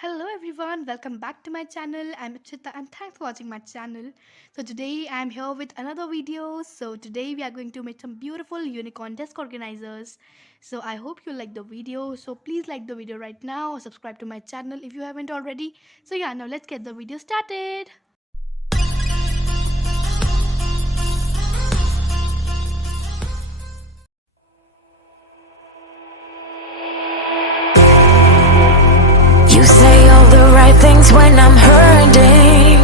Hello everyone, welcome back to my channel. I'm Ipshita and thanks for watching my channel. So today I'm here with another video. So today we are going to make some beautiful unicorn desk organizers. So I hope you like the video. So please like the video right now or subscribe to my channel if you haven't already. So yeah, now let's get the video started. You say all the right things when I'm hurting.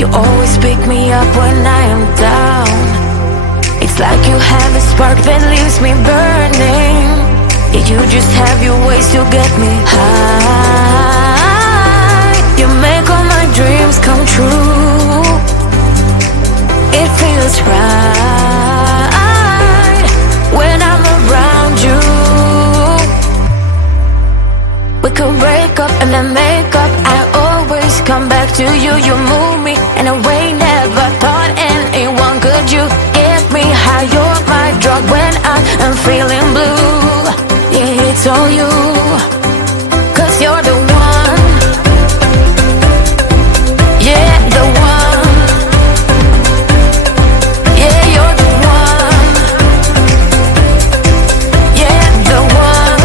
You always pick me up when I am down. It's like you have a spark that leaves me burning. Yeah, you just have your ways to get me high. You make all my dreams come true. It feels right when I'm around you. We could break up and then make up. I always come back to you. You move me in a way never thought anyone could. You get me high. You're my drug when I am feeling blue. Yeah, it's all you, 'cause you're the one. Yeah, the one. Yeah, you're the one. Yeah, the one.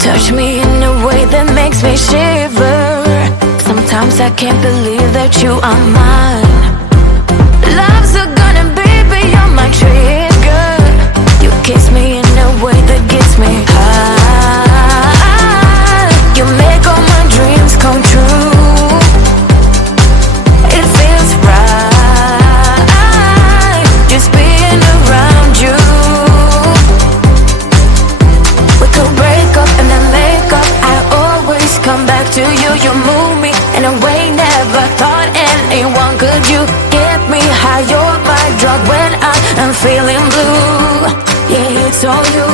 Touch me in a way that makes me shiver. Sometimes I can't believe that you are mine. Love's a gun and baby, you're my trigger. You kiss me in a way that gets me high. You make all my dreams come true. It feels right just being around you. We could break up and then make up. I always come back to you. You move me in a way never thought anyone could. You get me high. You're my drug when I am feeling blue. Yeah, it's all you.